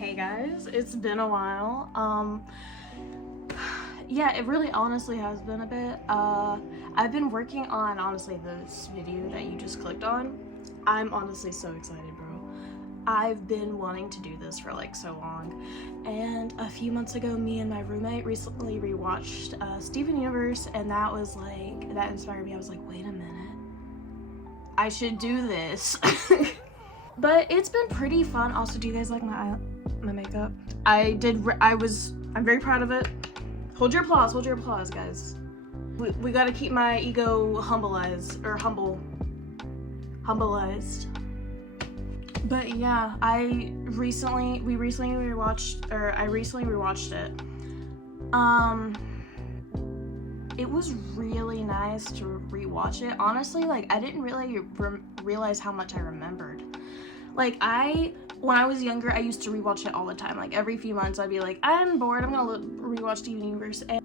Hey guys, it's been a while. Yeah, it really honestly has been a bit. I've been working on, honestly, this video that you just clicked on. I'm honestly so excited, bro. I've been wanting to do this for like so long. And a few months ago, me and my roommate recently rewatched Steven Universe, and that was like, that inspired me. I was like, wait a minute, I should do this. But it's been pretty fun. Also, do you guys like my makeup? I'm very proud of it. Hold your applause, guys. We gotta keep my ego humbleized. But yeah, I recently rewatched it. It was really nice to rewatch it. Honestly, like, I didn't really realize how much I remembered. Like, when I was younger, I used to rewatch it all the time. Like, every few months, I'd be like, I'm bored, I'm gonna rewatch Steven Universe. And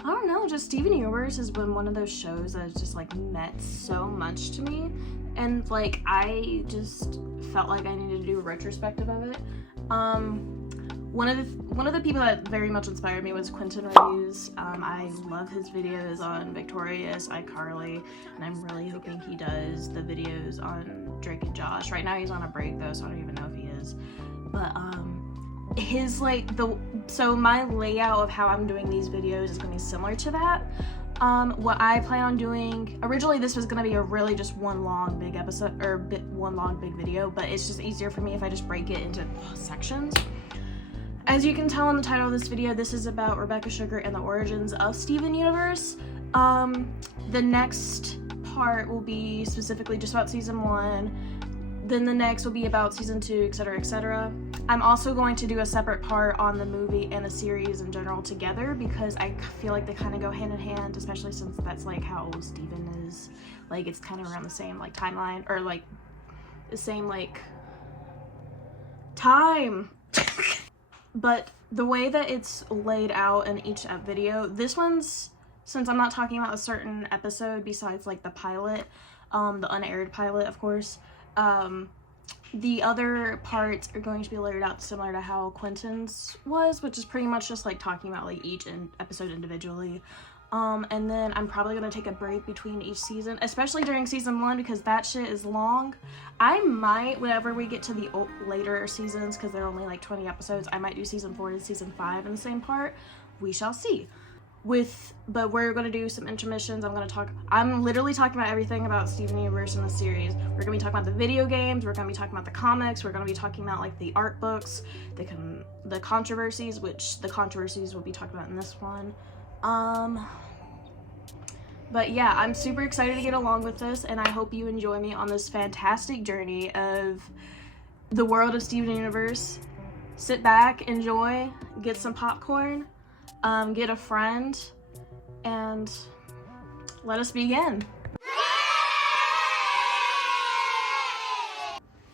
I don't know, just Steven Universe has been one of those shows that has just, like, meant so much to me. And, like, I just felt like I needed to do a retrospective of it. One of the people that very much inspired me was Quentin Reviews. I love his videos on Victorious, iCarly, and I'm really hoping he does the videos on Drake and Josh. Right now he's on a break though, so I don't even know if he is. But his so my layout of how I'm doing these videos is gonna be similar to that. What I plan on doing, originally this was gonna be a really just one long big episode, or one long big video, but it's just easier for me if I just break it into sections. As you can tell in the title of this video, this is about Rebecca Sugar and the origins of Steven Universe. The next part will be specifically just about season 1. Then the next will be about season 2, etc., etc. I'm also going to do a separate part on the movie and the series in general together because I feel like they kind of go hand in hand, especially since that's like how old Steven is. Like, it's kind of around the same like timeline, or like the same like time. But the way that it's laid out in each video, this one's, since I'm not talking about a certain episode besides like the pilot, the unaired pilot, of course, the other parts are going to be laid out similar to how Quentin's was, which is pretty much just like talking about like each episode individually. And then I'm probably gonna take a break between each season, especially during season 1 because that shit is long. I might, whenever we get to the later seasons, because they're only like 20 episodes, I might do season 4 to season 5 in the same part. We shall see. But we're gonna do some intermissions. I'm literally talking about everything about Steven Universe in the series. We're gonna be talking about the video games, we're gonna be talking about the comics, we're gonna be talking about like the art books, the controversies, which the controversies will be talked about in this one. But yeah, I'm super excited to get along with this, and I hope you enjoy me on this fantastic journey of the world of Steven Universe. Sit back, enjoy, get some popcorn, get a friend, and let us begin.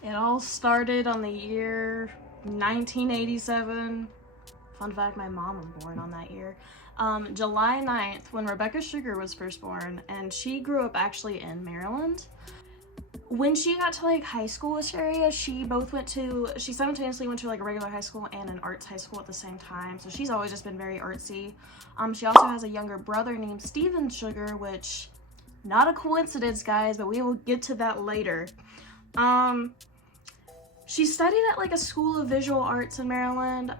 It all started on the year 1987. Fun fact, my mom was born on that year. July 9th, when Rebecca Sugar was first born, and she grew up actually in Maryland. When she got to like high school-ish area, she simultaneously went to like a regular high school and an arts high school at the same time, so she's always just been very artsy. She also has a younger brother named Steven Sugar, which, not a coincidence, guys, but we will get to that later. She studied at like a school of visual arts in Maryland.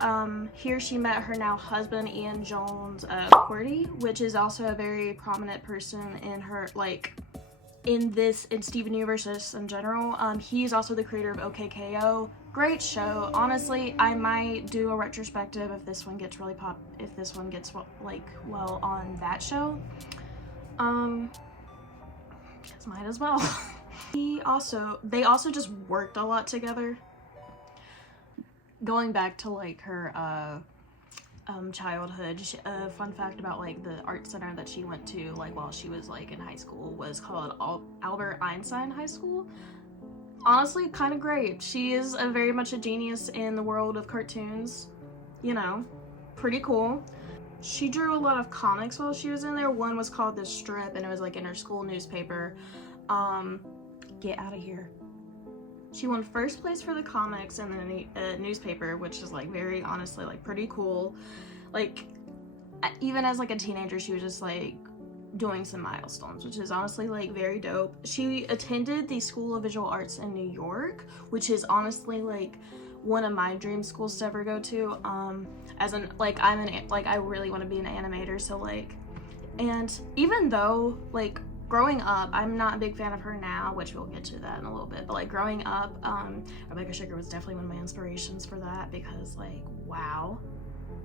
Here she met her now husband, Ian Jones Cordy, which is also a very prominent person in her, like, in Steven Universe in general. He's also the creator of OKKO. Great show. Honestly, I might do a retrospective if this one gets really well on that show. Guess might as well. They also just worked a lot together. Going back to like her childhood, fun fact about like the art center that she went to like while she was like in high school was called Albert Einstein High School. Honestly, kind of great. She is very much a genius in the world of cartoons, you know, pretty cool. She drew a lot of comics while she was in there. One was called The Strip, and it was like in her school newspaper. Get out of here. She won first place for the comics in the newspaper, which is like very honestly like pretty cool. Like even as like a teenager, she was just like doing some milestones, which is honestly like very dope. She attended the School of Visual Arts in New York, which is honestly like one of my dream schools to ever go to. As an like I really want to be an animator, so like, and even though like growing up, I'm not a big fan of her now, which we'll get to that in a little bit, but like growing up, Rebecca Sugar was definitely one of my inspirations for that, because like, wow,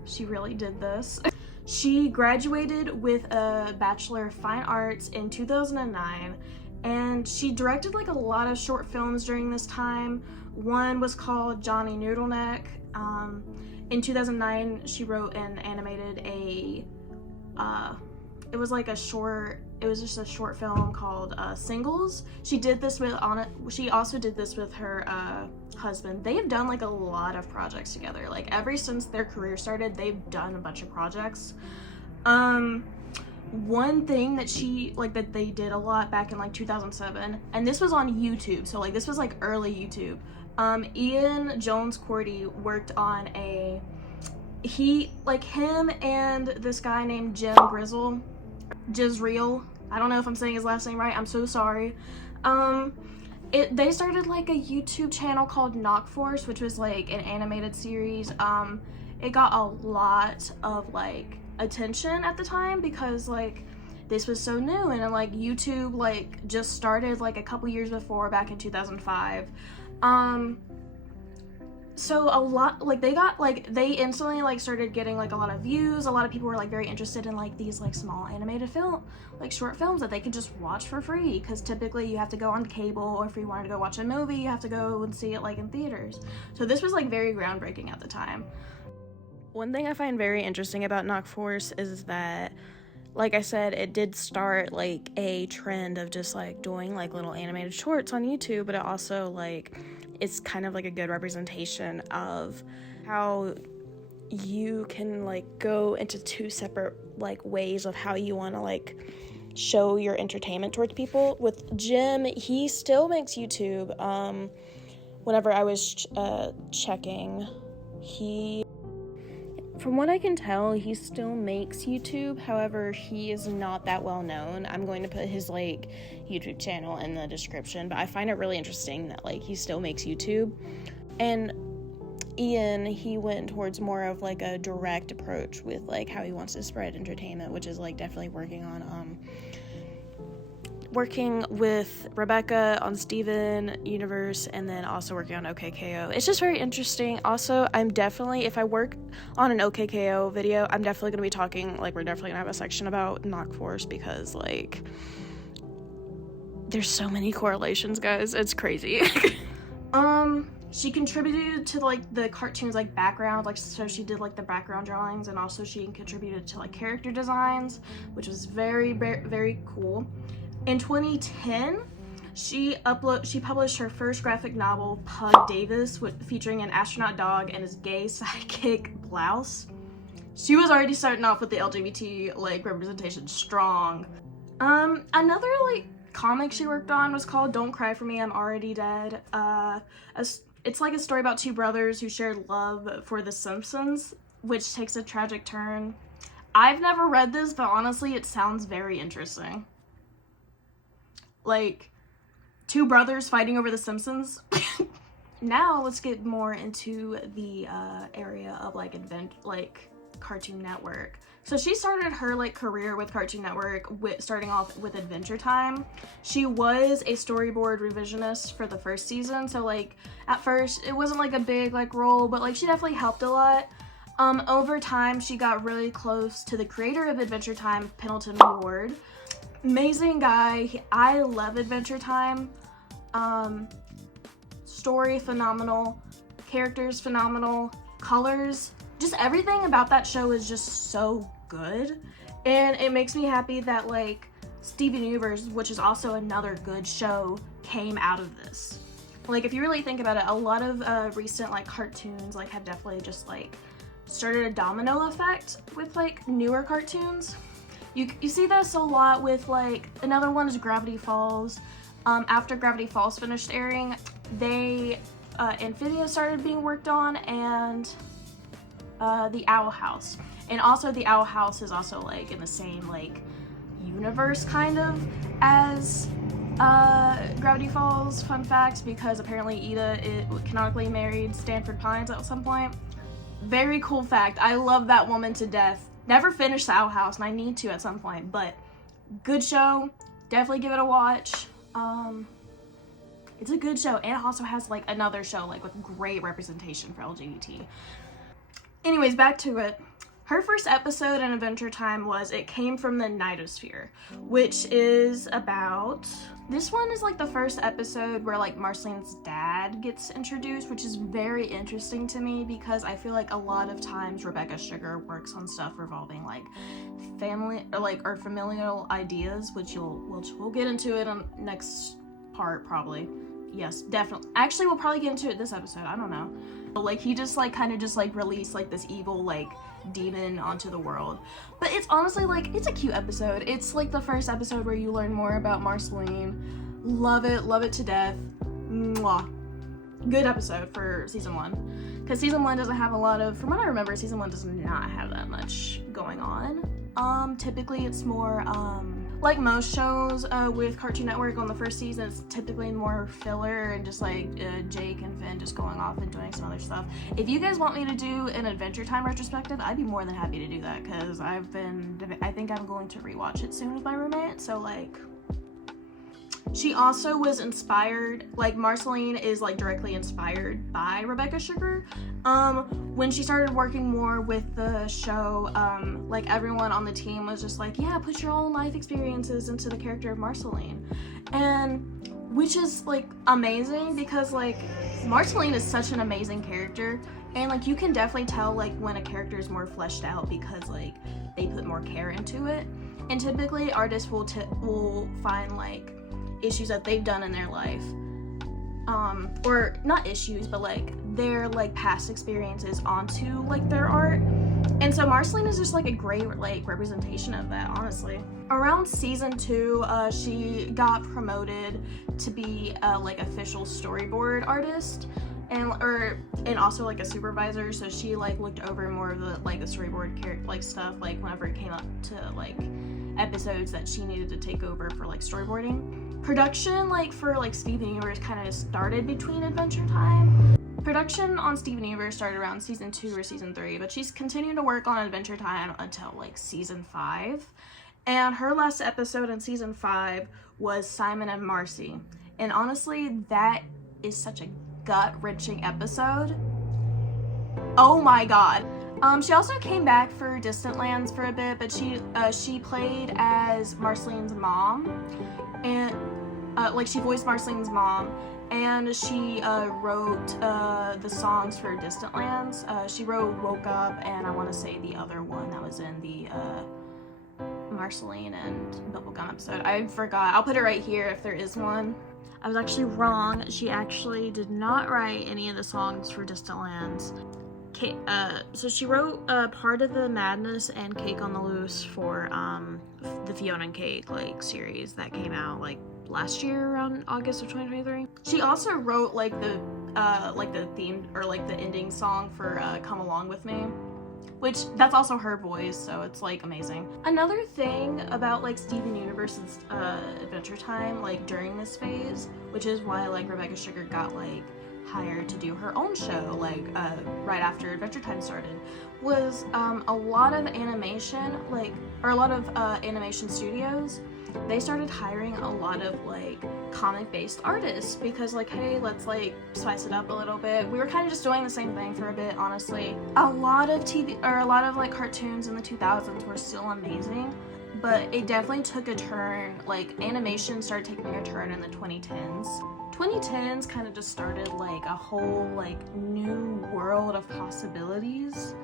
she really did this. She graduated with a Bachelor of Fine Arts in 2009, and she directed like a lot of short films during this time. One was called Johnny Noodleneck. In 2009, she wrote and animated it was just a short film called Singles. She also did this with her husband. They've done like a lot of projects together. Like ever since their career started, they've done a bunch of projects. One thing that they did a lot back in like 2007, and this was on YouTube, so like this was like early YouTube. Ian Jones Cordy worked on him and this guy named Jizreel. I don't know if I'm saying his last name right. I'm so sorry. They started like a YouTube channel called Knock Force, which was like an animated series. It got a lot of like attention at the time because like this was so new, and like YouTube like just started like a couple years before, back in 2005. So a lot, like they instantly like started getting like a lot of views. A lot of people were like very interested in like these like small animated short films that they could just watch for free, because typically you have to go on cable, or if you wanted to go watch a movie, you have to go and see it like in theaters. So this was like very groundbreaking at the time. One thing I find very interesting about Knock Force is that, like I said, it did start like a trend of just like doing like little animated shorts on YouTube, but it also like it's kind of like a good representation of how you can like go into two separate like ways of how you want to like show your entertainment towards people. With Jim, he still makes YouTube. Whenever I was checking, from what I can tell, he still makes YouTube. However, he is not that well known. I'm going to put his like YouTube channel in the description, but I find it really interesting that like he still makes YouTube. And Ian, he went towards more of like a direct approach with like how he wants to spread entertainment, which is like definitely working with Rebecca on Steven Universe, and then also working on OKKO. It's just very interesting. Also, if I work on an OKKO video, I'm definitely going to be talking, like, we're definitely going to have a section about Knock Force, because, like, there's so many correlations, guys. It's crazy. She contributed to, like, the cartoons, like, background, like, so she did, like, the background drawings, and also she contributed to, like, character designs, which was very, very, very cool. In 2010, she published her first graphic novel, Pug Davis, featuring an astronaut dog and his gay sidekick, Blouse. She was already starting off with the LGBT like representation strong. Another like comic she worked on was called Don't Cry For Me, I'm Already Dead. It's like a story about two brothers who shared love for The Simpsons, which takes a tragic turn. I've never read this, but honestly, it sounds very interesting. Like, two brothers fighting over The Simpsons. Now let's get more into the area of like Cartoon Network. So she started her like career with Cartoon Network starting off with Adventure Time. She was a storyboard revisionist for the first season, so like at first it wasn't like a big like role, but like she definitely helped a lot. Over time she got really close to the creator of Adventure Time, Pendleton Ward. Amazing guy. I love Adventure Time. Story phenomenal, characters phenomenal, colors, just everything about that show is just so good. And it makes me happy that like Steven Universe, which is also another good show, came out of this. Like if you really think about it, a lot of recent like cartoons like have definitely just like started a domino effect with like newer cartoons. You see this a lot with like, another one is Gravity Falls. After Gravity Falls finished airing, they Amphibia started being worked on, and the Owl House. And also the Owl House is also like in the same like universe kind of as Gravity Falls. Fun facts, because apparently Ida canonically married Stanford Pines at some point. Very cool fact. I love that woman to death. Never finished the Owl House, and I need to at some point, but good show. Definitely give it a watch. It's a good show, and it also has like another show like with great representation for LGBT. Anyways, back to it. Her first episode in Adventure Time was It Came from the Nightosphere, which is about... This one is like the first episode where like Marceline's dad gets introduced, which is very interesting to me because I feel like a lot of times Rebecca Sugar works on stuff revolving like family or familial ideas, which we'll get into it on next part probably. Yes, definitely. Actually, we'll probably get into it this episode. I don't know. Like he just like kind of just like released like this evil like demon onto the world, but it's honestly like it's a cute episode. It's like the first episode where you learn more about Marceline. Love it to death. Mwah. Good episode for season 1, because season 1 doesn't have a lot of, from what I remember, season 1 does not have that much going on. Typically it's more like most shows with Cartoon Network on the first season, it's typically more filler and just like Jake and Finn just going off and doing some other stuff. If you guys want me to do an Adventure Time retrospective, I'd be more than happy to do that, because I think I'm going to rewatch it soon with my roommate, so like... She also was inspired, like Marceline is like directly inspired by Rebecca Sugar. When she started working more with the show, like everyone on the team was just like, yeah, put your own life experiences into the character of Marceline. And which is like amazing, because like Marceline is such an amazing character, and like you can definitely tell like when a character is more fleshed out because like they put more care into it. And typically artists will find like issues that they've done in their life, or not issues, but like their like past experiences onto like their art. And so Marceline is just like a great like representation of that, honestly. Around season 2, she got promoted to be a like official storyboard artist and also like a supervisor, so she like looked over more of the like the storyboard like stuff, like whenever it came up to like episodes that she needed to take over for like storyboarding. Production like for like Steven Universe kind of started between Adventure Time. Production on Steven Universe started around season 2 or season 3, but she's continued to work on Adventure Time until like season 5. And her last episode in season 5 was Simon and Marcy. And honestly, that is such a gut-wrenching episode. Oh my god. She also came back for Distant Lands for a bit, but she played as Marceline's mom, and like she voiced Marceline's mom, and she wrote the songs for Distant Lands. She wrote Woke Up, and I want to say the other one that was in the Marceline and Bubblegum episode. I forgot. I'll put it right here if there is one. I was actually wrong. She actually did not write any of the songs for Distant Lands. So she wrote part of the Madness and Cake on the Loose for the Fiona and Cake like series that came out like last year around August of 2023. She also wrote like the theme or like the ending song for Come Along With Me, which that's also her voice, so it's like amazing. Another thing about like Steven Universe's Adventure Time like during this phase, which is why like Rebecca Sugar got like hired to do her own show like right after Adventure Time started, was a lot of animation animation studios, they started hiring a lot of like comic based artists because like, hey, let's like spice it up a little bit. We were kind of just doing the same thing for a bit, honestly. A lot of like cartoons in the 2000s were still amazing, but it definitely took a turn. Like animation started taking a turn in the 2010s. 2010s kind of just started like a whole like new world of possibilities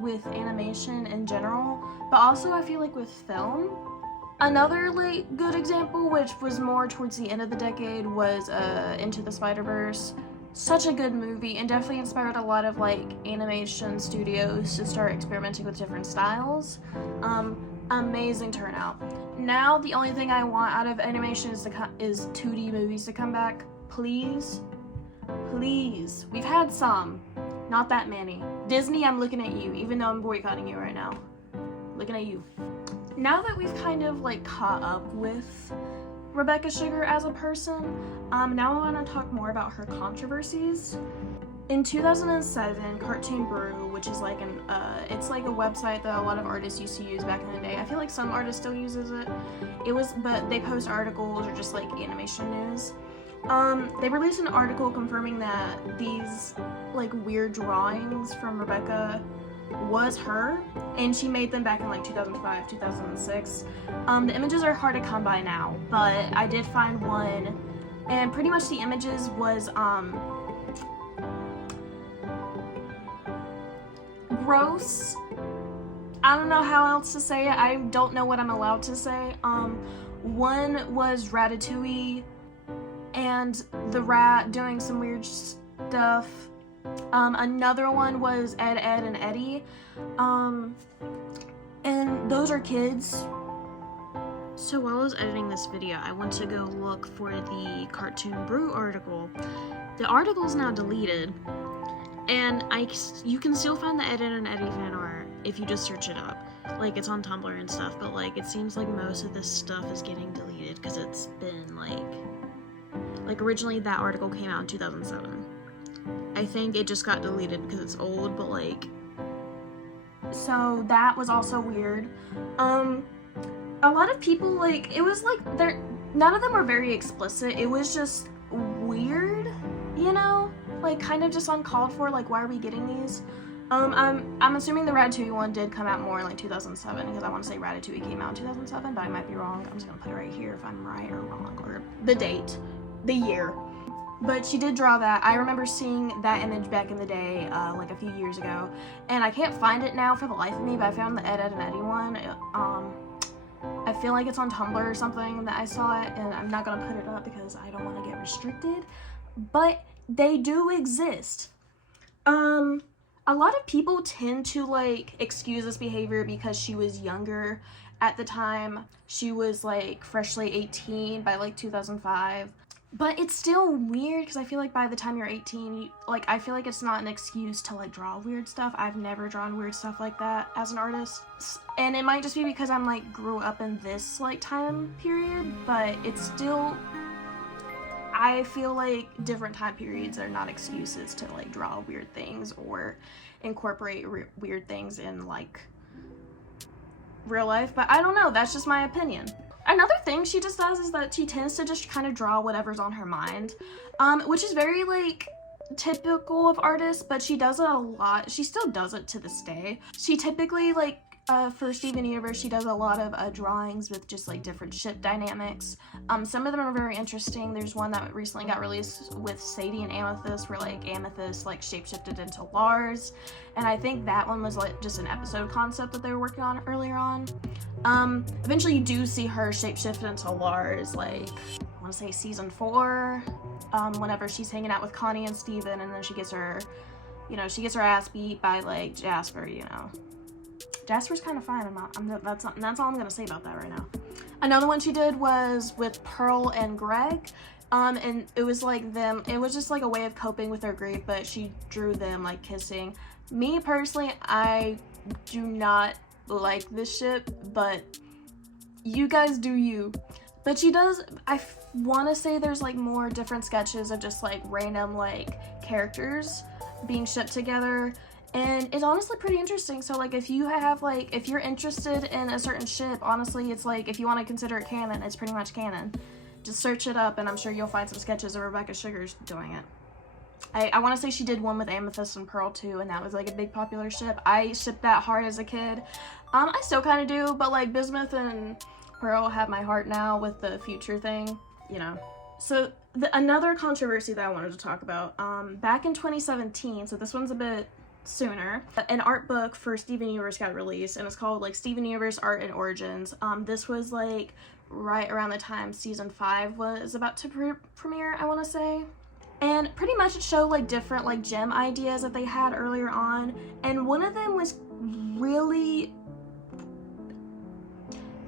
with animation in general, but also I feel like with film. Another like good example, which was more towards the end of the decade, was Into the Spider-Verse. Such a good movie, and definitely inspired a lot of like animation studios to start experimenting with different styles. Amazing turnout. Now the only thing I want out of animation is 2D movies to come back. Please, please. We've had some, not that many. Disney, I'm looking at you, even though I'm boycotting you right now. Looking at you. Now that we've kind of like caught up with Rebecca Sugar as a person, now I want to talk more about her controversies. In 2007, Cartoon Brew, which is like it's like a website that a lot of artists used to use back in the day. I feel like some artists still uses it. But they post articles or just like animation news. They released an article confirming that these like weird drawings from Rebecca was her, and she made them back in like 2005, 2006. The images are hard to come by now, but I did find one, and pretty much the images was gross. I don't know how else to say it. I don't know what I'm allowed to say. One was Ratatouille and the rat doing some weird stuff. Another one was Ed, Ed, and Eddie. And those are kids. So while I was editing this video, I went to go look for the Cartoon Brew article. The article is now deleted, and you can still find the Ed, Ed, and Eddie fan art if you just search it up. Like, it's on Tumblr and stuff, but like it seems like most of this stuff is getting deleted because it's been like originally that article came out in 2007. I think it just got deleted because it's old, but like, so that was also weird. A lot of people, like, it was like, none of them were very explicit. It was just weird, you know, like kind of just uncalled for. Like, why are we getting these? I'm assuming the Ratatouille one did come out more in like 2007, because I want to say Ratatouille came out in 2007, but I might be wrong. I'm just gonna put it right here if I'm right or wrong, or the date, the year. But she did draw that. I remember seeing that image back in the day, like a few years ago, and I can't find it now for the life of me, but I found the Ed, Ed, and Eddie one. I feel like it's on Tumblr or something that I saw it, and I'm not gonna put it up because I don't want to get restricted, but they do exist. A lot of people tend to like excuse this behavior because she was younger at the time. She was like freshly 18 by like 2005. But it's still weird because I feel like by the time you're 18, I feel like it's not an excuse to like draw weird stuff. I've never drawn weird stuff like that as an artist. And it might just be because I'm like grew up in this like time period, but it's still, I feel like different time periods are not excuses to like draw weird things or incorporate weird things in like real life. But I don't know, that's just my opinion. Another thing she just does is that she tends to just kind of draw whatever's on her mind, which is very like typical of artists, but she does it a lot. She still does it to this day. She typically like for Steven Universe, she does a lot of drawings with just like different ship dynamics. Some of them are very interesting. There's one that recently got released with Sadie and Amethyst, where like Amethyst like shapeshifted into Lars, and I think that one was like just an episode concept that they were working on earlier on. Eventually you do see her shapeshift into Lars, like I want to say season 4, whenever she's hanging out with Connie and Steven, and then she gets her ass beat by like Jasper, you know. Jasper's kind of fine. That's all I'm gonna say about that right now. Another one she did was with Pearl and Greg, and it was like them. It was just like a way of coping with their grief, but she drew them like kissing. Me personally, I do not like this ship, but you guys do you. But she does. I want to say there's like more different sketches of just like random like characters being shipped together. And it's honestly pretty interesting. So like if you're interested in a certain ship, honestly it's like if you want to consider it canon, it's pretty much canon. Just search it up and I'm sure you'll find some sketches of Rebecca Sugar's doing it. I want to say she did one with Amethyst and Pearl too, and that was like a big popular ship. I shipped that hard as a kid. I still kind of do, but like Bismuth and Pearl have my heart now with the future thing, you know. So another controversy that I wanted to talk about, back in 2017, so this one's a bit sooner, an art book for Steven Universe got released, and it's called like Steven Universe Art and Origins. This was like right around the time season 5 was about to premiere, I want to say. And pretty much it showed like different like gem ideas that they had earlier on, and one of them was really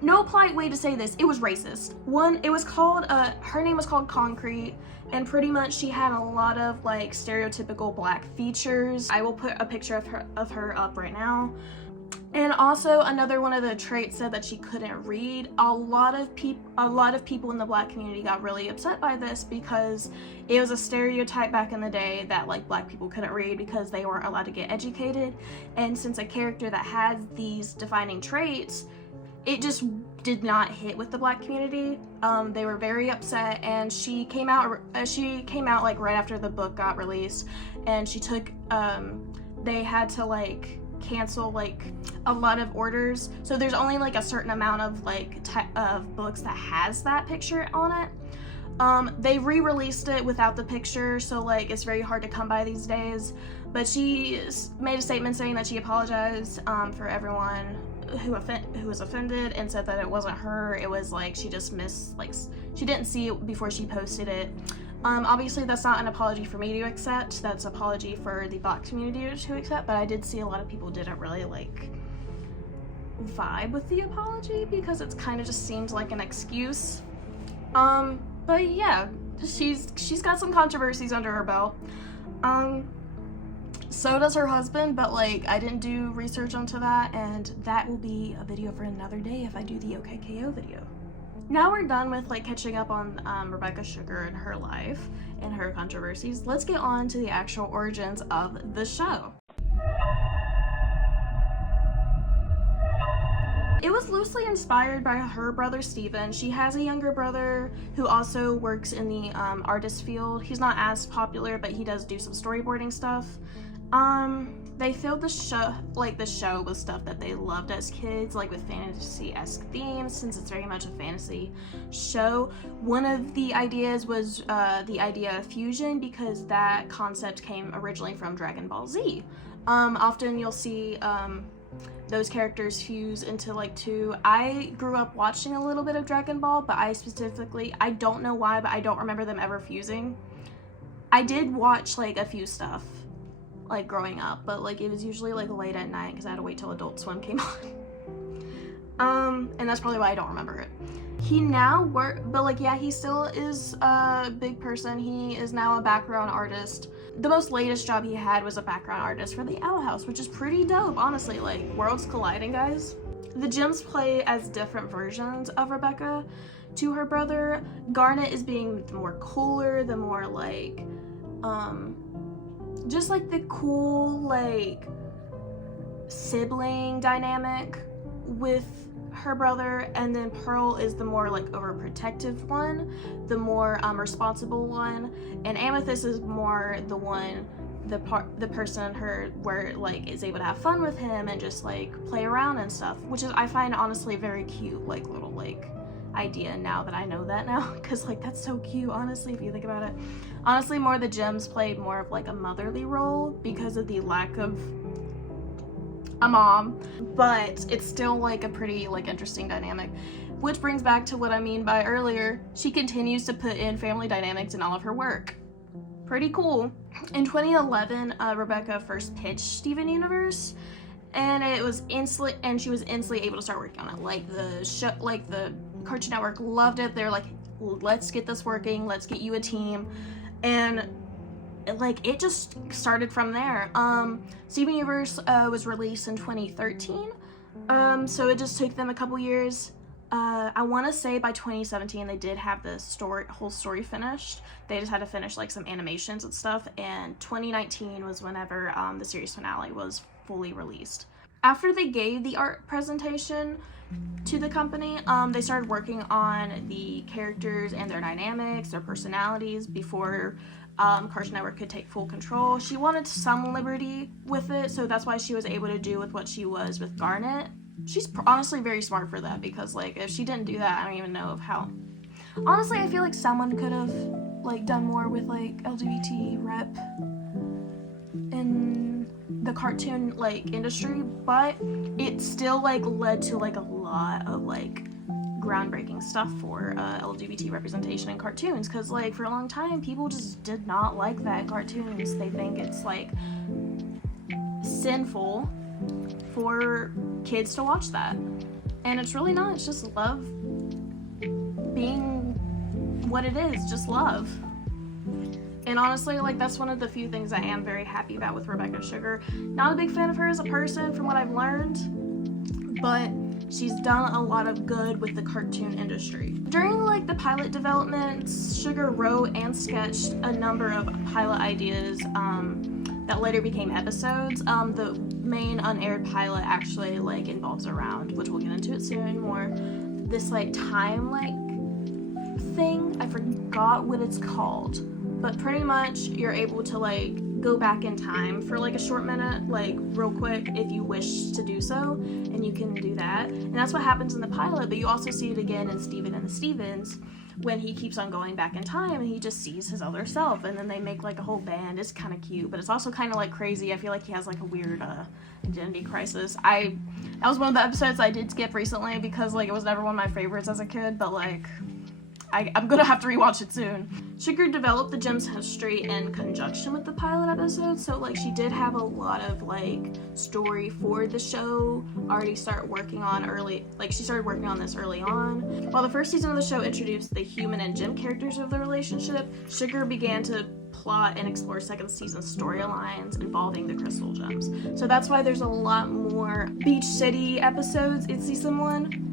no polite way to say this, it was racist. One, it was called, her name was called Concrete, and pretty much she had a lot of like stereotypical black features. I will put a picture of her up right now. And also another one of the traits said that she couldn't read. A lot of people in the black community got really upset by this because it was a stereotype back in the day that like black people couldn't read because they weren't allowed to get educated. And since a character that has these defining traits, it just did not hit with the black community. They were very upset, and she came out like right after the book got released, and she took they had to like cancel like a lot of orders, so there's only like a certain amount of like of books that has that picture on it. They re-released it without the picture, so like it's very hard to come by these days, but she made a statement saying that she apologized for everyone who was offended, and said that it wasn't her, it was like she just she didn't see it before she posted it. Obviously that's not an apology for me to accept, that's an apology for the black community to accept, but I did see a lot of people didn't really like vibe with the apology because it's kind of just seems like an excuse. But yeah, she's got some controversies under her belt. So does her husband, but like I didn't do research onto that, and that will be a video for another day if I do the OKKO video. Now we're done with like catching up on Rebecca Sugar and her life and her controversies. Let's get on to the actual origins of the show. It was loosely inspired by her brother Steven. She has a younger brother who also works in the artist field. He's not as popular, but he does do some storyboarding stuff. They filled the show with stuff that they loved as kids, like with fantasy-esque themes, since it's very much a fantasy show. One of the ideas was the idea of fusion, because that concept came originally from Dragon Ball Z. Often you'll see those characters fuse into like two. I grew up watching a little bit of Dragon Ball, but I don't know why, but I don't remember them ever fusing. I did watch like a few stuff like growing up, but like it was usually like late at night because I had to wait till Adult Swim came on. And that's probably why I don't remember it. He now he still is a big person. He is now a background artist. The most latest job he had was a background artist for the Owl House, which is pretty dope, honestly. Like, worlds colliding, guys. The Gems play as different versions of Rebecca to her brother. Garnet is being the more cooler, the more like just like the cool like sibling dynamic with her brother, and then Pearl is the more like overprotective one, the more responsible one, and Amethyst is more the one, the person where like is able to have fun with him and just like play around and stuff, which is I find honestly very cute, like little like idea now that I know that now, because like that's so cute, honestly, if you think about it. Honestly, more the Gems played more of like a motherly role because of the lack of a mom, but it's still like a pretty like interesting dynamic, which brings back to what I mean by earlier, she continues to put in family dynamics in all of her work. Pretty cool. In 2011, Rebecca first pitched Steven Universe, and she was instantly able to start working on it. Like the Cartoon Network loved it. They're like, let's get this working, let's get you a team, and like it just started from there. Steven Universe was released in 2013, so it just took them a couple years. I want to say by 2017 they did have the whole story finished. They just had to finish like some animations and stuff, and 2019 was whenever the series finale was fully released. After they gave the art presentation to the company, they started working on the characters and their dynamics, their personalities, before Cartoon Network could take full control. She wanted some liberty with it, so that's why she was able to do with what she was with Garnet. She's honestly very smart for that, because like if she didn't do that, I don't even know of how. Honestly, I feel like someone could have like done more with like LGBT rep in the cartoon like industry, but it still like led to like a lot of like groundbreaking stuff for LGBT representation in cartoons, because like for a long time people just did not like that in cartoons. They think it's like sinful for kids to watch that. And it's really not. It's just love being what it is, just love. And honestly, like, that's one of the few things I am very happy about with Rebecca Sugar. Not a big fan of her as a person from what I've learned, but she's done a lot of good with the cartoon industry. During like the pilot development, Sugar wrote and sketched a number of pilot ideas that later became episodes. The main unaired pilot actually like involves around, which we'll get into it soon more, this like time like thing. I forgot what it's called, but pretty much you're able to like go back in time for like a short minute, like real quick, if you wish to do so, and you can do that. And that's what happens in the pilot, but you also see it again in Steven and the Stevens when he keeps on going back in time and he just sees his other self, and then they make like a whole band. It's kind of cute, but it's also kind of like crazy. I feel like he has like a weird identity crisis. That was one of the episodes I did skip recently because like it was never one of my favorites as a kid, but like I'm gonna have to rewatch it soon. Sugar developed the Gem's history in conjunction with the pilot episode, so like she did have a lot of like story for the show already started working on this early on. While the first season of the show introduced the human and Gem characters of the relationship, Sugar began to plot and explore second season storylines involving the crystal gems. So that's why there's a lot more Beach City episodes in season 1.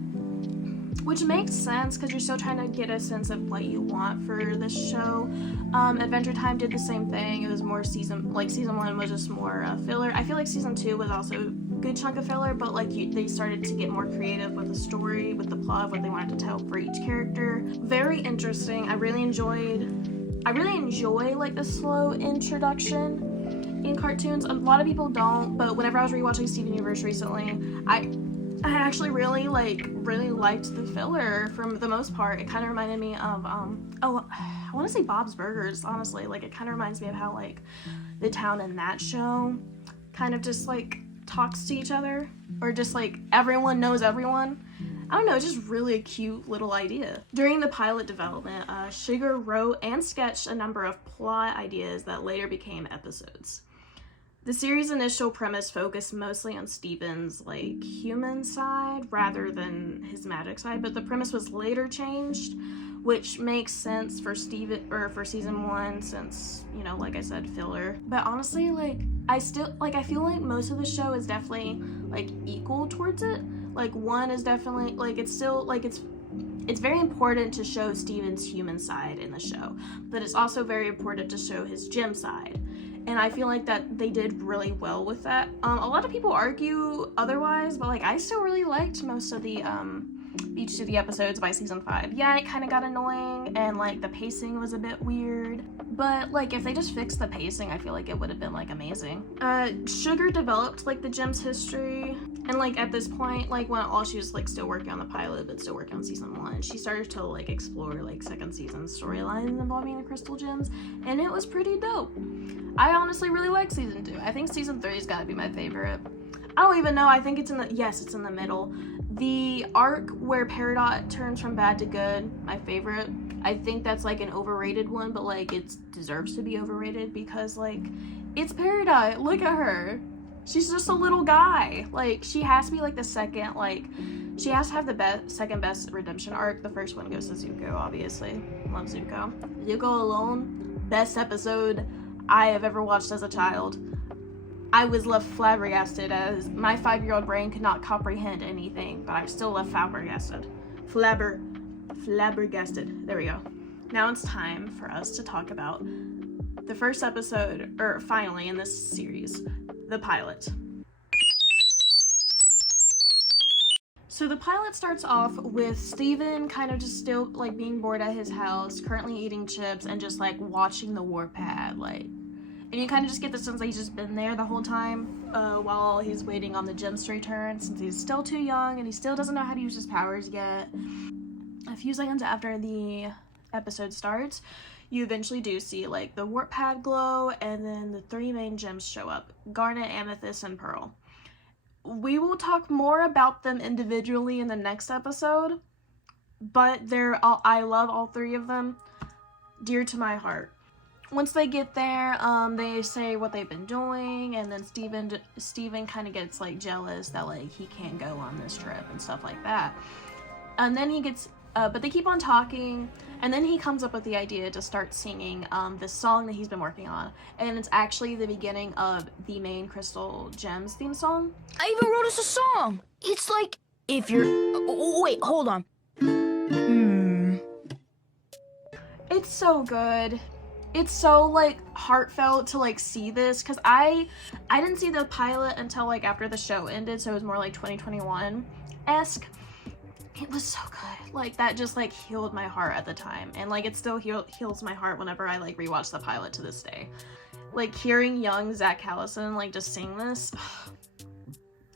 Which makes sense because you're still trying to get a sense of what you want for this show. Adventure Time did the same thing. It was more season 1 was just more filler. I feel like season 2 was also a good chunk of filler, but like they started to get more creative with the story, with the plot of what they wanted to tell for each character. Very interesting. I really enjoy like the slow introduction in cartoons. A lot of people don't, but whenever I was rewatching Steven Universe recently, I actually really liked the filler for the most part. It kind of reminded me of I want to say Bob's Burgers, honestly. Like it kind of reminds me of how like the town in that show kind of just like talks to each other, or just like everyone knows everyone. I don't know, it's just really a cute little idea. During the pilot development, Sugar wrote and sketched a number of plot ideas that later became episodes. The series' initial premise focused mostly on Steven's like human side rather than his magic side, but the premise was later changed, which makes sense for for season 1 since, you know, like I said, filler. But honestly, like I feel like most of the show is definitely like equal towards it. Like 1 is definitely like it's still like it's very important to show Steven's human side in the show, but it's also very important to show his Gem side. And I feel like that they did really well with that. A lot of people argue otherwise, but like I still really liked most of the Beach City episodes by season 5. Yeah, it kind of got annoying and like the pacing was a bit weird, but like if they just fixed the pacing, I feel like it would have been like amazing. Sugar developed like the Gem's history, and like at this point, like when she was like still working on the pilot but still working on season 1, she started to like explore like second season storylines involving the crystal gems, and it was pretty dope. I honestly really like season 2. I think season 3 has got to be my favorite. I don't even know. I think it's in the middle. The arc where Peridot turns from bad to good, my favorite. I think that's like an overrated one, but like it deserves to be overrated because like it's Peridot. Look at her. She's just a little guy. Like she has to be like the second, like she has to have the second best redemption arc. The first one goes to Zuko, obviously. Love Zuko. Zuko alone, best episode I have ever watched as a child. I was left flabbergasted as my 5-year-old brain could not comprehend anything, but I'm still left flabbergasted. Flabbergasted. There we go. Now it's time for us to talk about the first episode, or finally in this series, the pilot. So the pilot starts off with Steven kind of just still like being bored at his house, currently eating chips and just like watching the warpad, like. And you kind of just get the sense that he's just been there the whole time while he's waiting on the gems to return, since he's still too young and he still doesn't know how to use his powers yet. A few seconds after the episode starts, you eventually do see like the warp pad glow, and then the 3 main gems show up: Garnet, Amethyst, and Pearl. We will talk more about them individually in the next episode, but I love all 3 of them, dear to my heart. Once they get there, they say what they've been doing, and then Steven kind of gets like jealous that like he can't go on this trip and stuff like that. And then he gets, but they keep on talking, and then he comes up with the idea to start singing this song that he's been working on, and it's actually the beginning of the main Crystal Gems theme song. I even wrote us a song. It's like, if you're, oh, wait, hold on. It's so good. It's so like heartfelt to like see this, because I didn't see the pilot until like after the show ended, so it was more like 2021-esque. It was so good. Like, that just like healed my heart at the time, and like it still heals my heart whenever I like rewatch the pilot to this day. Like, hearing young Zach Callison like just sing this,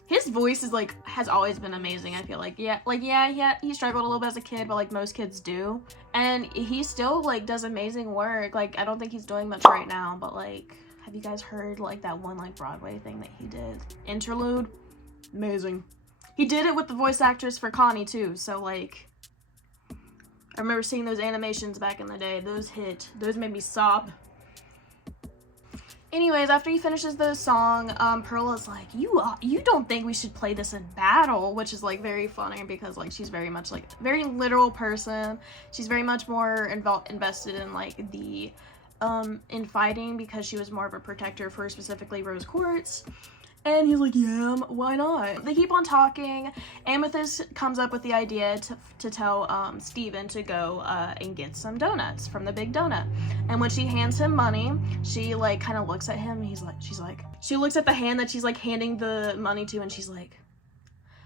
his voice is like has always been amazing. I feel like he struggled a little bit as a kid, but like most kids do, and he still like does amazing work. Like, I don't think he's doing much right now, but like, have you guys heard like that one like Broadway thing that he did, Interlude? Amazing. He did it with the voice actress for Connie too, so like, I remember seeing those animations back in the day. Those made me sob. Anyways, after he finishes the song, Pearl is like, you don't think we should play this in battle, which is like very funny, because like she's very much like very literal person. She's very much more invested in like the in fighting, because she was more of a protector for specifically Rose Quartz. And he's like, yeah, why not? They keep on talking. Amethyst comes up with the idea to tell Steven to go and get some donuts from the Big Donut. And when she hands him money, she like kind of looks at him, and she looks at the hand that she's like handing the money to, and she's like,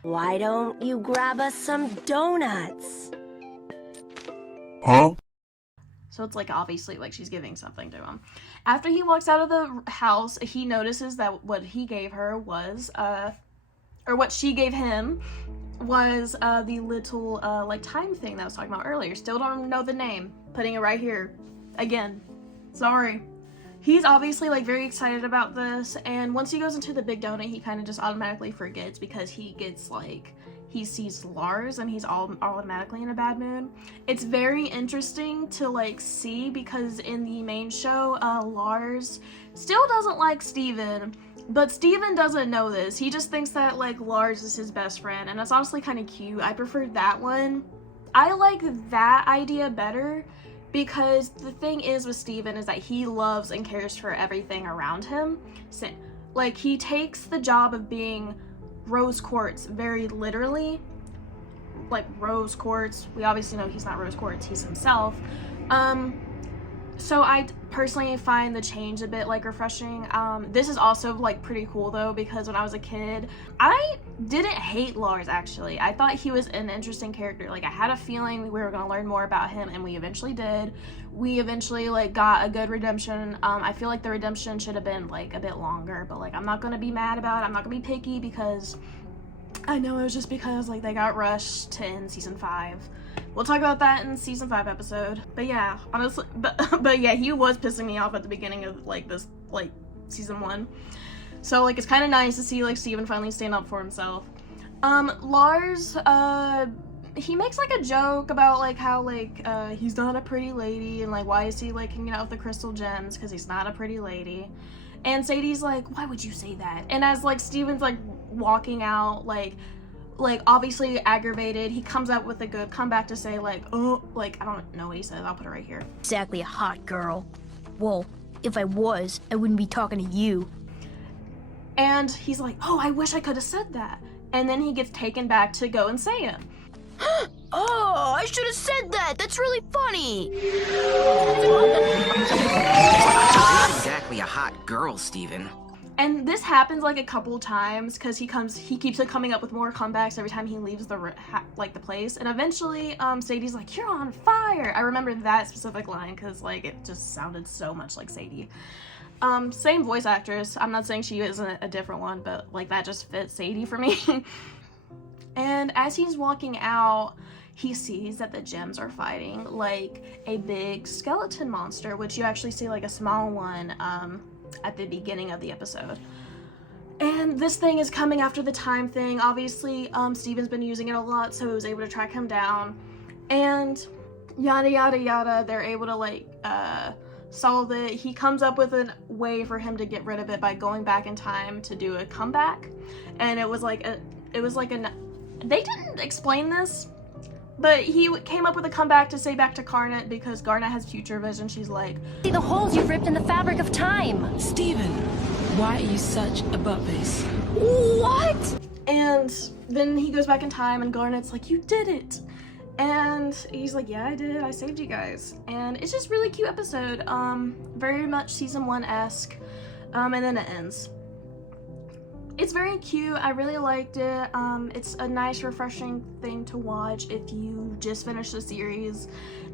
why don't you grab us some donuts? Huh? so it's like obviously like she's giving something to him. After he walks out of the house, he notices that what he gave her was, or what she gave him was the little like time thing that I was talking about earlier. Still don't know the name. Putting it right here. Again. Sorry. He's obviously like very excited about this, and once he goes into the Big Donut, he kind of just automatically forgets, because he gets like, he sees Lars and he's automatically in a bad mood. It's very interesting to like see, because in the main show, Lars still doesn't like Steven, but Steven doesn't know this. He just thinks that like Lars is his best friend, and that's honestly kind of cute. I prefer that one. I like that idea better, because the thing is with Steven is that he loves and cares for everything around him. So, like, he takes the job of being Rose Quartz very literally. Like, Rose Quartz, we obviously know he's not Rose Quartz, he's himself. So I personally find the change a bit like refreshing. This is also like pretty cool though, because when I was a kid, I didn't hate Lars actually. I thought he was an interesting character. Like, I had a feeling we were gonna learn more about him, and we eventually did. We eventually like got a good redemption. I feel like the redemption should have been like a bit longer, but like I'm not gonna be mad about it. I'm not gonna be picky, because I know it was just because like they got rushed to end season 5. We'll talk about that in season 5 episode. But yeah, honestly, but yeah, he was pissing me off at the beginning of like this like season 1. So like it's kind of nice to see like Steven finally stand up for himself. Lars, he makes like a joke about like how like he's not a pretty lady, and like why is he like hanging out with the crystal gems, because he's not a pretty lady. And Sadie's like, why would you say that? And as like Steven's like walking out, like obviously aggravated, he comes out with a good comeback to say like, oh, like I don't know what he says, I'll put it right here. Exactly a hot girl. Well, if I was, I wouldn't be talking to you. And he's like, oh, I wish I could have said that. And then he gets taken back to go and say it. Oh, I should have said that. That's really funny. Not exactly a hot girl, Steven. And this happens like a couple times, because he keeps coming up with more comebacks every time he leaves the place. And eventually, Sadie's like, "You're on fire." I remember that specific line because like it just sounded so much like Sadie. Same voice actress. I'm not saying she isn't a different one, but like that just fits Sadie for me. And as he's walking out, he sees that the gems are fighting like a big skeleton monster, which you actually see like a small one at the beginning of the episode. And this thing is coming after the time thing. Obviously, Steven's been using it a lot, so he was able to track him down. And yada yada yada, they're able to like solve it. He comes up with a way for him to get rid of it by going back in time to do a comeback. And it was like they didn't explain this, but he came up with a comeback to say back to Garnet because Garnet has future vision. She's like, See the holes you've ripped in the fabric of time. Steven, why are you such a butt-face? What? and then he goes back in time and Garnet's like, you did it. And he's like, yeah, I did. I saved you guys. And it's just really cute episode. Very much season 1-esque. And then it ends. It's very cute. I really liked it. It's a nice, refreshing thing to watch if you just finished the series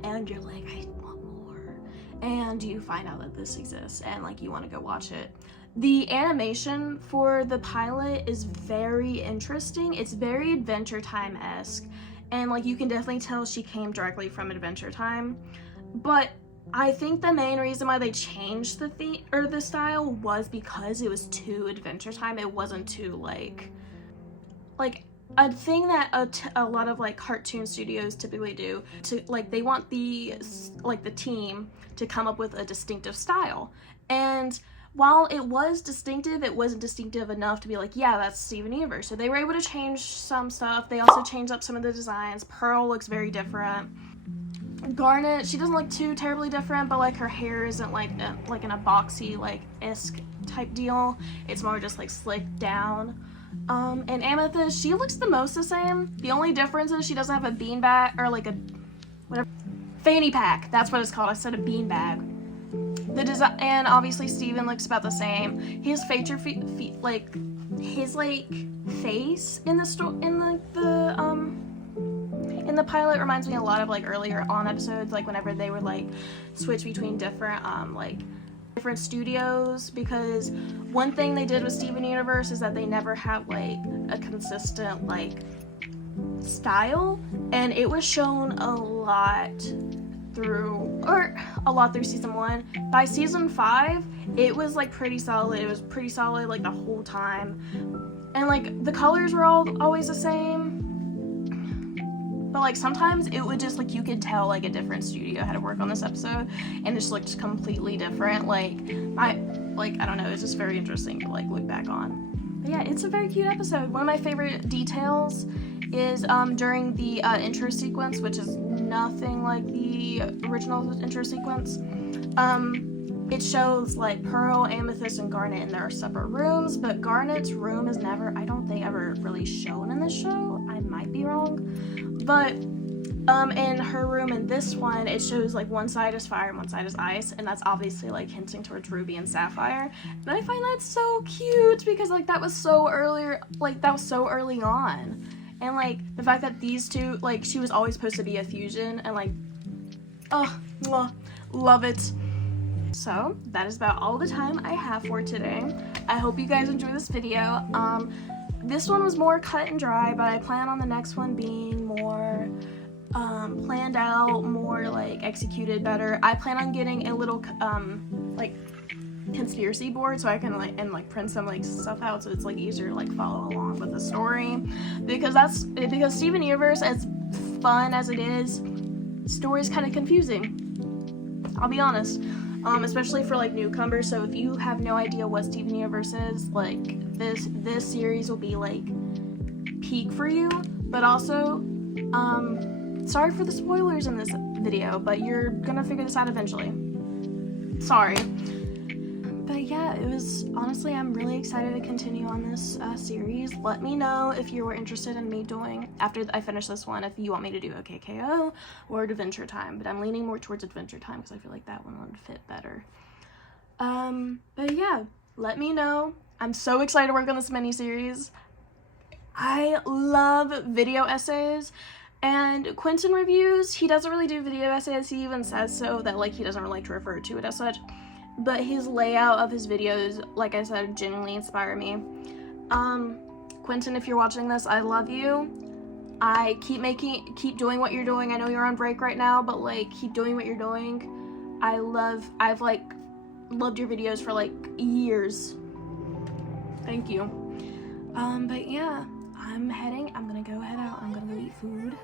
and you're like, I want more. And you find out that this exists and like you want to go watch it. The animation for the pilot is very interesting. It's very Adventure Time-esque. And like you can definitely tell she came directly from Adventure Time. But I think the main reason why they changed the theme or the style was because it was too Adventure Time. It wasn't too like a thing that a lot of like cartoon studios typically do to like they want the team to come up with a distinctive style. And while it was distinctive, it wasn't distinctive enough to be like, yeah, that's Steven Universe. So they were able to change some stuff. They also changed up some of the designs. Pearl looks very different. Garnet, she doesn't look too terribly different, but like her hair isn't like in a boxy like esque type deal. It's more just like slicked down. And Amethyst, she looks the most the same. The only difference is she doesn't have a beanbag or like a whatever fanny pack. That's what it's called. I said a beanbag. The design, and obviously Steven looks about the same. His face in the pilot reminds me a lot of like earlier on episodes, like whenever they would like switch between different different studios, because one thing they did with Steven Universe is that they never had like a consistent like style, and it was shown a lot through season 1. By season 5, it was like pretty solid. It was pretty solid like the whole time, and like the colors were always the same. But like sometimes it would just like you could tell like a different studio had to work on this episode, and it just looked completely different. I don't know. It's just very interesting to like look back on. But yeah, it's a very cute episode. One of my favorite details is during the intro sequence, which is nothing like the original intro sequence. It shows like Pearl, Amethyst, and Garnet in their separate rooms, but Garnet's room is never, I don't think, ever really shown in this show. I might be wrong. But in her room in this one, it shows like one side is fire and one side is ice, and that's obviously like hinting towards Ruby and Sapphire. And I find that so cute because like that was so early on. And like the fact that these two, like she was always supposed to be a fusion, and like, oh, love it. So that is about all the time I have for today. I hope you guys enjoy this video. This one was more cut and dry, but I plan on the next one being more planned out, more like executed better. I plan on getting a little like conspiracy board so I can like print some like stuff out so it's like easier to like follow along with the story, because Steven Universe, as fun as it is, story is kind of confusing, I'll be honest, especially for like newcomers. So if you have no idea what Steven Universe is, like this series will be like peak for you. But also sorry for the spoilers in this video, but you're gonna figure this out eventually. Sorry. But yeah, it was, honestly, I'm really excited to continue on this series. Let me know if you were interested in me doing, after I finish this one, if you want me to do a KKO or Adventure Time. But I'm leaning more towards Adventure Time because I feel like that one would fit better. But yeah, let me know. I'm so excited to work on this miniseries. I love video essays. And Quentin reviews, he doesn't really do video essays. He even says so, that like he doesn't really like to refer to it as such. But his layout of his videos, like I said, genuinely inspire me. Quentin, if you're watching this, I love you. I keep doing what you're doing. I know you're on break right now, but like keep doing what you're doing. I've like loved your videos for like years. Thank you. But yeah, I'm gonna go head out. I'm gonna go eat food.